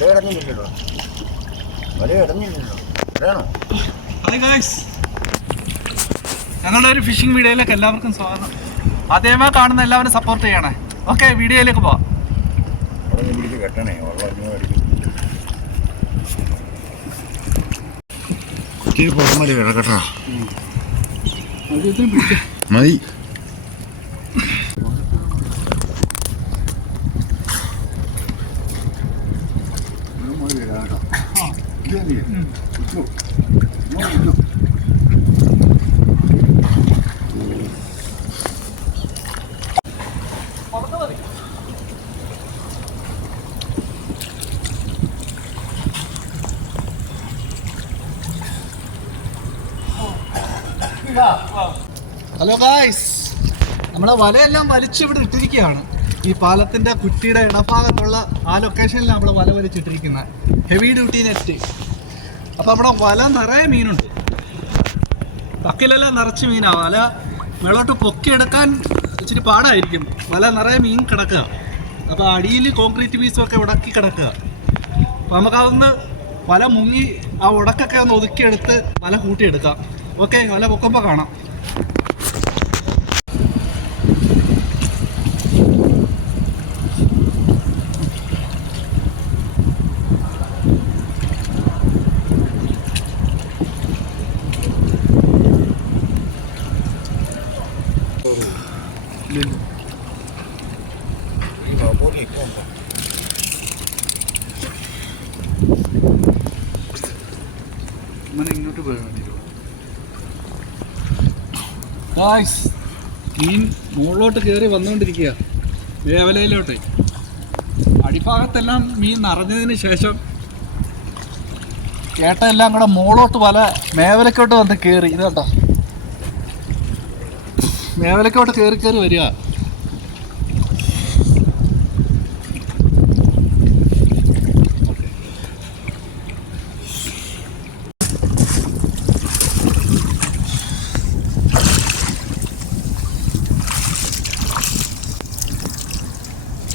വല ഇടഞ്ഞില്ലല്ലോ വല ഇടഞ്ഞില്ലല്ലോ വേണോ ഞങ്ങളുടെ ഒരു ഫിഷിംഗ് വീഡിയോയിലേക്ക് എല്ലാവർക്കും സ്വാഗതം. അതേമാ കാണുന്ന എല്ലാവരും സപ്പോർട്ട് ചെയ്യണേ. ഓക്കെ വീഡിയോയിലേക്ക് പോവാം. പിടിച്ച് കെട്ടണേ. കിടക്കട്ടാ മതി. ഹലോ ഗായ്സ് നമ്മുടെ വലയെല്ലാം വലിച്ചു ഇവിടെ ഇട്ടിരിക്കുകയാണ്. ഈ പാലത്തിന്റെ കുറ്റിയുടെ ഇടഭാഗത്തുള്ള ആ ലൊക്കേഷനിലാണ് നമ്മൾ വല വലിച്ചിട്ടിരിക്കുന്നത്. ഹെവി ഡ്യൂട്ടി നെറ്റ് അപ്പോൾ നമ്മുടെ വല നിറയെ മീനുണ്ട്. പക്കിലെല്ലാം നിറച്ച് മീനാണ് വല മേളോട്ട് പൊക്കിയെടുക്കാൻ ഇച്ചിരി പാടായിരിക്കും. വല നിറയെ മീൻ കിടക്കുക. അപ്പോൾ അടിയിൽ കോൺക്രീറ്റ് പീസും ഒക്കെ ഉടക്കി കിടക്കുക. അപ്പോൾ നമുക്കതൊന്ന് വല മുങ്ങി ആ ഉടക്കൊക്കെ ഒന്ന് ഒതുക്കിയെടുത്ത് വല കൂട്ടിയെടുക്കാം. ഓക്കെ വല പൊക്കുമ്പോൾ കാണാം. ഇങ്ങനെ ഇങ്ങോട്ട് പോയാൽ മീൻ മുകളിലോട്ട് കയറി വന്നുകൊണ്ടിരിക്കുക വേവലയിലോട്ട് അടിഭാഗത്തെല്ലാം മീൻ നിറഞ്ഞതിന് ശേഷം ചേട്ടനെല്ലാം കൂടെ മുകളിലോട്ട് പല മേവലക്കോട്ട് വന്ന് കയറി ഇത് കേട്ടോ മേവലക്കോട്ട് കയറി കയറി വരിക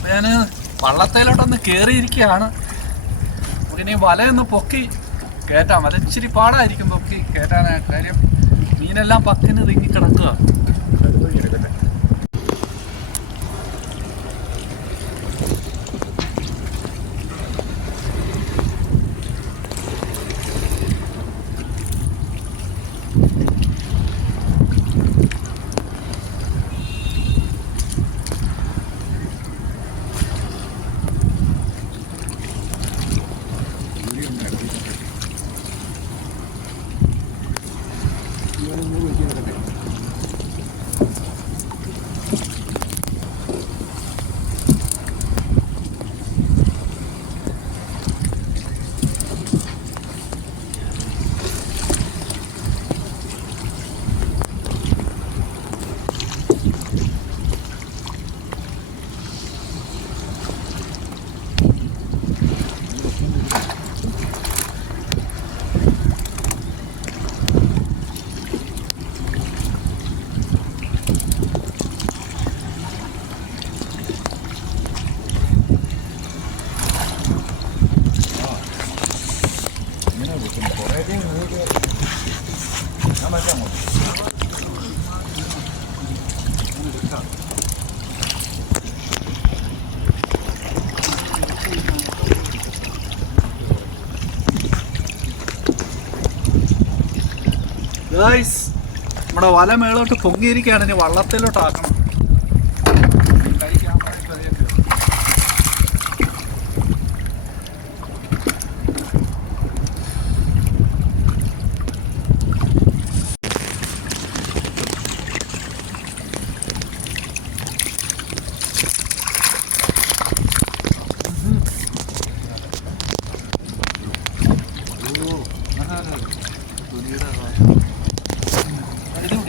ഞാൻ വള്ളത്തേലോട്ടൊന്ന് കയറിയിരിക്കുകയാണ് നമുക്കിനി വലയൊന്ന് പൊക്കി കയറ്റാം അത് ഇച്ചിരി പാടായിരിക്കും പൊക്കി കയറ്റാനായിട്ട് കാര്യം മീനെല്ലാം പക്കിന് തിങ്ങി കിടക്കുക ഗായ്സ് നമ്മുടെ വല മേളോട്ട് പൊങ്ങിയിരിക്കുകയാണ്. ഇനി വള്ളത്തിലോട്ട് ആക്കണം. കൈ ക്യാമറയിൽ പതിയെ കയറും. ഗായ്സ്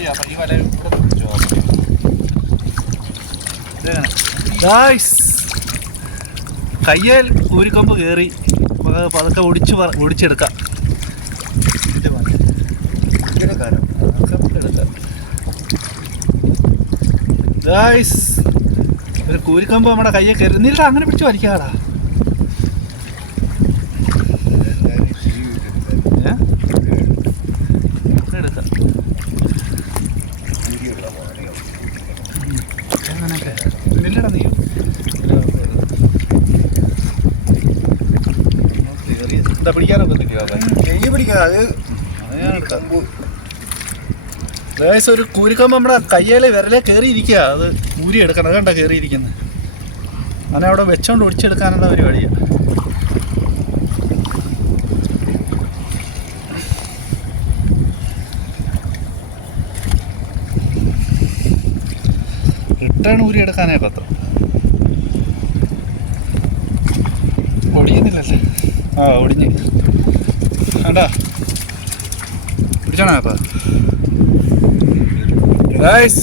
കയ്യേൽ കൂരിക്കൊമ്പ് കയറി നമുക്ക് പതുക്കെ ഒടിച്ച് ഒടിച്ചെടുക്കാം. ഒരു കൂരിക്കൊമ്പ് നമ്മുടെ കയ്യെ കയറി അങ്ങനെ പിടിച്ച് വലിക്കാടാ. എന്താ പിടിക്കാനൊക്കെ തിരിക്കുക കൈ പിടിക്കാതെ അത് ഒരു കൂരിക്കമ്പ് നമ്മുടെ കയ്യിലെ വിരലെ കയറിയിരിക്കുക അത് ഊരി എടുക്കണം. കണ്ട കയറിയിരിക്കുന്നത് അങ്ങനെ അവിടെ വെച്ചോണ്ട് ഒടിച്ചെടുക്കാനുള്ള പരിപാടിയാണ് ഇട്ടാണ് ഊരി എടുക്കാനേ പത്രം ഒടിയുന്നില്ലല്ലേ ആ ഒടിഞ്ഞ്. വേണ്ട പിടിച്ചാണോ അപ്പം? ഗൈസ്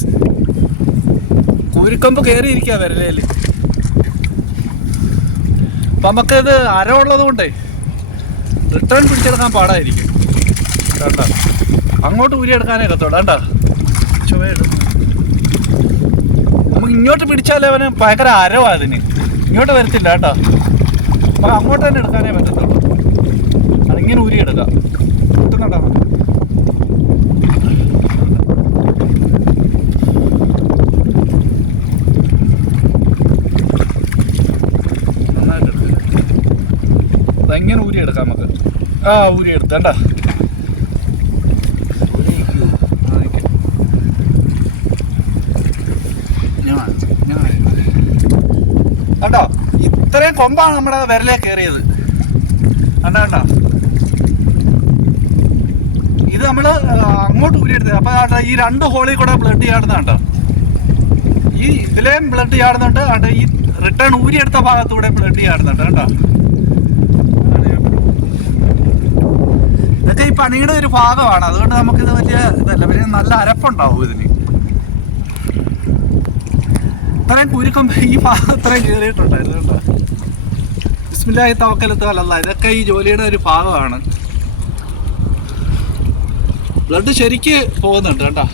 കുരുക്കമ്പ് കയറിയിരിക്കുക വിരലയിൽ അപ്പം നമുക്കത് അരവുള്ളത് കൊണ്ടേ റിട്ടേൺ പിടിച്ചെടുക്കാൻ പാടായിരിക്കും. വേണ്ട അങ്ങോട്ട് ഊരിയെടുക്കാനേ കത്തോളൂ വേണ്ട ചുവയെടു നമുക്ക് ഇങ്ങോട്ട് പിടിച്ചാലേ അവന് ഭയങ്കര അരവാ അതിന്. ഇങ്ങോട്ട് വരത്തില്ല കേട്ടോ. അപ്പം അങ്ങോട്ട് തന്നെ എടുക്കാനേ പറ്റത്തുള്ളൂ. അതിങ്ങനെ ഊരിയെടുക്കാം എടുക്കാം. അതെങ്ങനെ ഊരി എടുക്കാം നമുക്ക്. ആ ഊരി എടുത്തണ്ട കണ്ടോ? കൊമ്പാണ് നമ്മുടെ വിരലേ കയറിയത്. കണ്ടോ കണ്ടോ? ഇത് നമ്മൾ അങ്ങോട്ട് ഊരിയെടുത്തത്. അപ്പൊ ആട്ടെ ഈ രണ്ട് ഹോളിൽ കൂടെ ബ്ലഡ് ചാടുന്ന കണ്ടോ? ഈ ഇതിലേയും ബ്ലഡ് ചാടുന്നുണ്ട്. ആട്ടെ ഈ റിട്ടേൺ ഊരിയെടുത്ത ഭാഗത്തൂടെ ബ്ലഡ് ചാടുന്നുണ്ട്. കേട്ടോ ഇതൊക്കെ ഈ പണിയുടെ ഒരു ഭാഗമാണ്. അതുകൊണ്ട് നമുക്കിത് വലിയ ഇതല്ല. പിന്നെ നല്ല അരപ്പുണ്ടാവും ഇതിന്. ഇത്രയും കുരുക്കം ഈ ഭാഗം ഇത്രയും കയറിയിട്ടുണ്ടായിരുന്നു കേട്ടോ ബിസ്മില്ലാഹി തവക്കലത്ത് അല്ല ഇതൊക്കെ ഈ ജോലിയുടെ ഒരു ഭാഗമാണ്. ബ്ലഡ് ശരിക്ക് പോകുന്നുണ്ട് കേട്ടോ.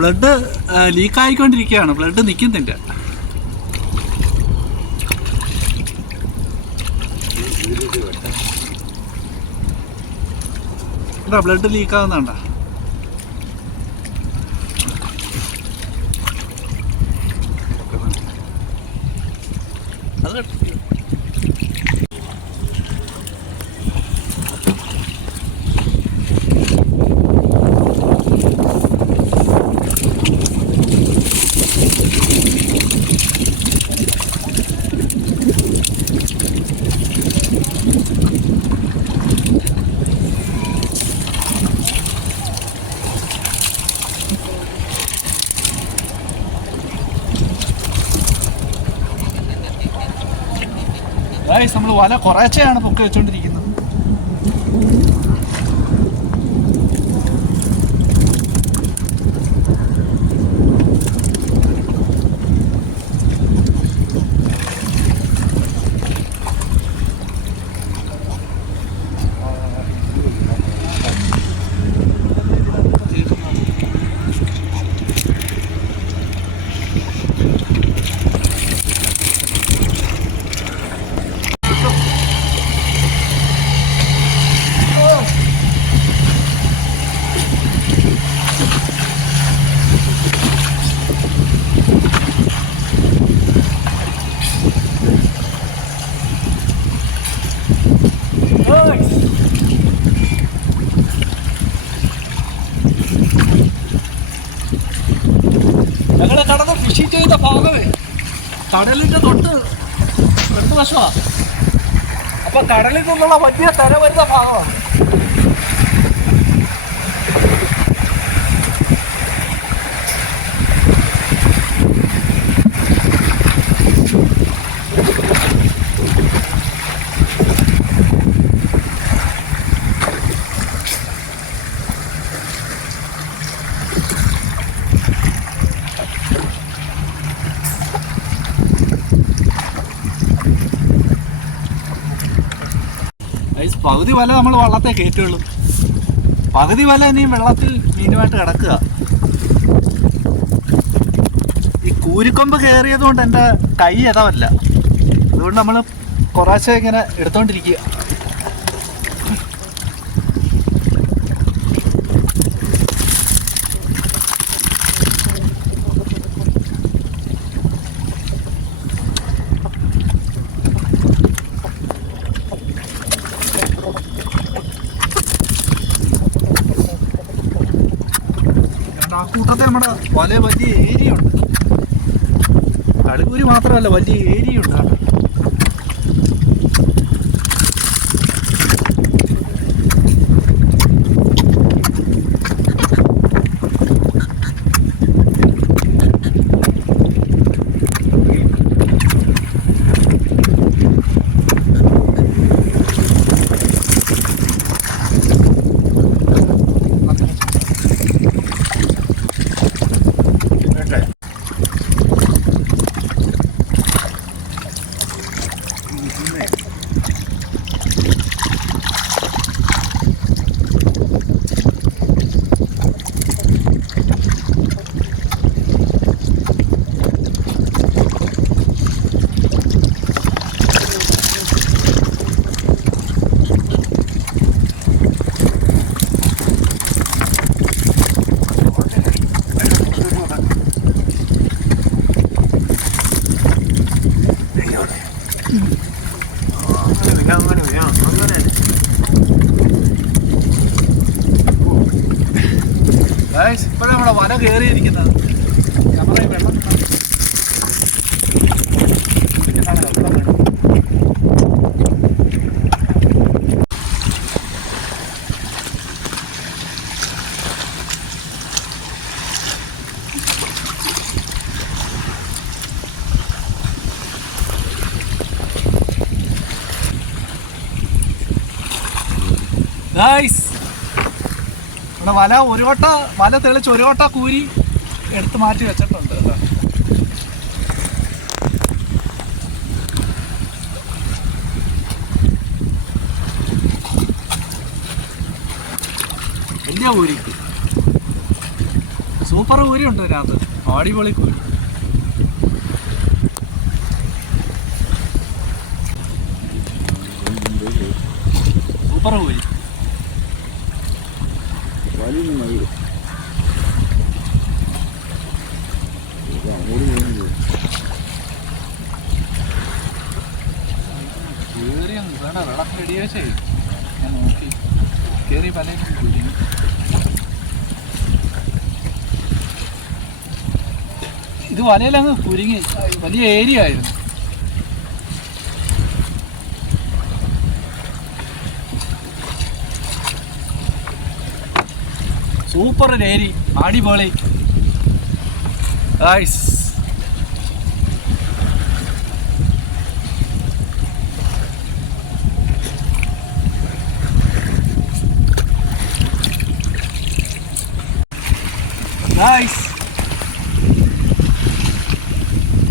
ബ്ലഡ് ലീക്കായിക്കൊണ്ടിരിക്കുകയാണ്. ബ്ലഡ് നിൽക്കുന്നില്ല. ബ്ലഡ് ലീക്ക് വല കുറേച്ചയാണ് പൊക്കി വെച്ചോണ്ടിരിക്കുന്നത്. കടലിന്റെ തൊട്ട് രണ്ട് വശമാണ് അപ്പൊ കടലിൽ നിന്നുള്ള വലിയ തര വരുന്ന ഭാഗമാണ് ഗൈസ്, പകുതി വല നമ്മൾ വള്ളത്തെ കയറ്റുള്ളൂ. പകുതി വല ഇനിയും വെള്ളത്തിൽ മീനുമായിട്ട് കിടക്കുക. ഈ കൂരിക്കൊമ്പ് കയറിയത് കൊണ്ട് എന്റെ കൈ ഇതവല്ല അതുകൊണ്ട് നമ്മൾ കുറേശ്ശെ ഇങ്ങനെ എടുത്തോണ്ടിരിക്കുക. കൂട്ടത്തിൽ നമ്മുടെ വല വലിയ ഏരിയ ഉണ്ട്. കളിപൂരി മാത്രമല്ല വലിയ ഏരിയ ഉണ്ട് കേട്ടെ അങ്ങനെ വരാം അങ്ങനെ ഗായ്സ് ഇപ്പോഴാണ് നമ്മുടെ വല കയറിയിരിക്കുന്നത് നമ്മുടെ ഈ വെള്ളം ഇരിക്കുന്നതാണ് വെള്ളം വേണം. ഇവിടെ വല ഒരു വട്ട വല തെളിച്ച് ഒരു വട്ട കൂരി എടുത്ത് മാറ്റി വെച്ചിട്ടുണ്ട് വലിയ കൂരി. സൂപ്പർ കൂരി ഉണ്ട് ഇതിനകത്ത്. അടിപൊളി കൂരി. സൂപ്പർ കൂരി വലിയ മതി അങ്ങോട്ട് പോകുന്നു കേറി അങ്ങ് വേണ്ട വെള്ളം റെഡിയാച്ചേ ഞാൻ നോക്കി. കേറി പല ഇത് വലയിലങ്ങ് കുരുങ്ങി. വലിയ ഏരിയ ആയിരുന്നു. സൂപ്പർ ഏരി അടിപൊളി. ഗായ്സ്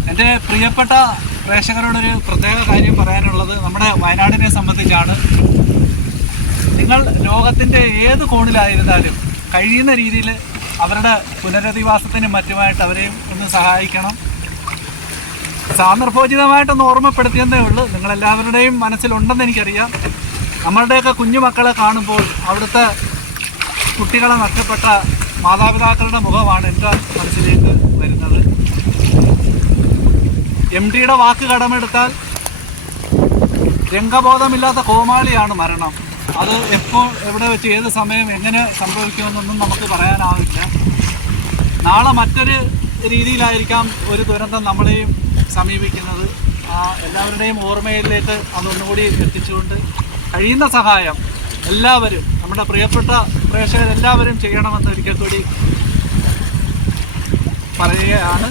എന്റെ പ്രിയപ്പെട്ട പ്രേക്ഷകരോടൊരു പ്രത്യേക കാര്യം പറയാനുള്ളത് നമ്മുടെ വയനാടിനെ സംബന്ധിച്ചാണ്. നിങ്ങൾ ലോകത്തിന്റെ ഏത് കോണിലായിരുന്നാലും കഴിയുന്ന രീതിയിൽ അവരുടെ പുനരധിവാസത്തിനും മറ്റുമായിട്ട് അവരെയും ഒന്ന് സഹായിക്കണം. സാന്ദർഭോചിതമായിട്ടൊന്ന് ഓർമ്മപ്പെടുത്തിയെന്നേ ഉള്ളൂ. നിങ്ങളെല്ലാവരുടെയും മനസ്സിലുണ്ടെന്ന് എനിക്കറിയാം. നമ്മളുടെയൊക്കെ കുഞ്ഞുമക്കളെ കാണുമ്പോൾ അവിടുത്തെ കുട്ടികളെ നഷ്ടപ്പെട്ട മാതാപിതാക്കളുടെ മുഖമാണ് എന്റെ മനസ്സിലേക്ക് വരുന്നത്. എം ഡിയുടെ വാക്ക് കടമെടുത്താൽ രംഗബോധമില്ലാത്ത കോമാളിയാണ് മരണം. അത് എപ്പോൾ എവിടെ വെച്ച് ഏത് സമയം എങ്ങനെ സംഭവിക്കുമെന്നൊന്നും നമുക്ക് പറയാനാവില്ല. നാളെ മറ്റൊരു രീതിയിലായിരിക്കാം ഒരു ദുരന്തം നമ്മളെയും സമീപിക്കുന്നത്. എല്ലാവരുടെയും ഓർമ്മയിലേക്ക് അതൊന്നുകൂടി എത്തിച്ചുകൊണ്ട് കഴിയുന്ന സഹായം എല്ലാവരും നമ്മുടെ പ്രിയപ്പെട്ട പ്രേക്ഷകരെല്ലാവരും ചെയ്യണമെന്ന് ഒരിക്കൽ കൂടി പറയുകയാണ്.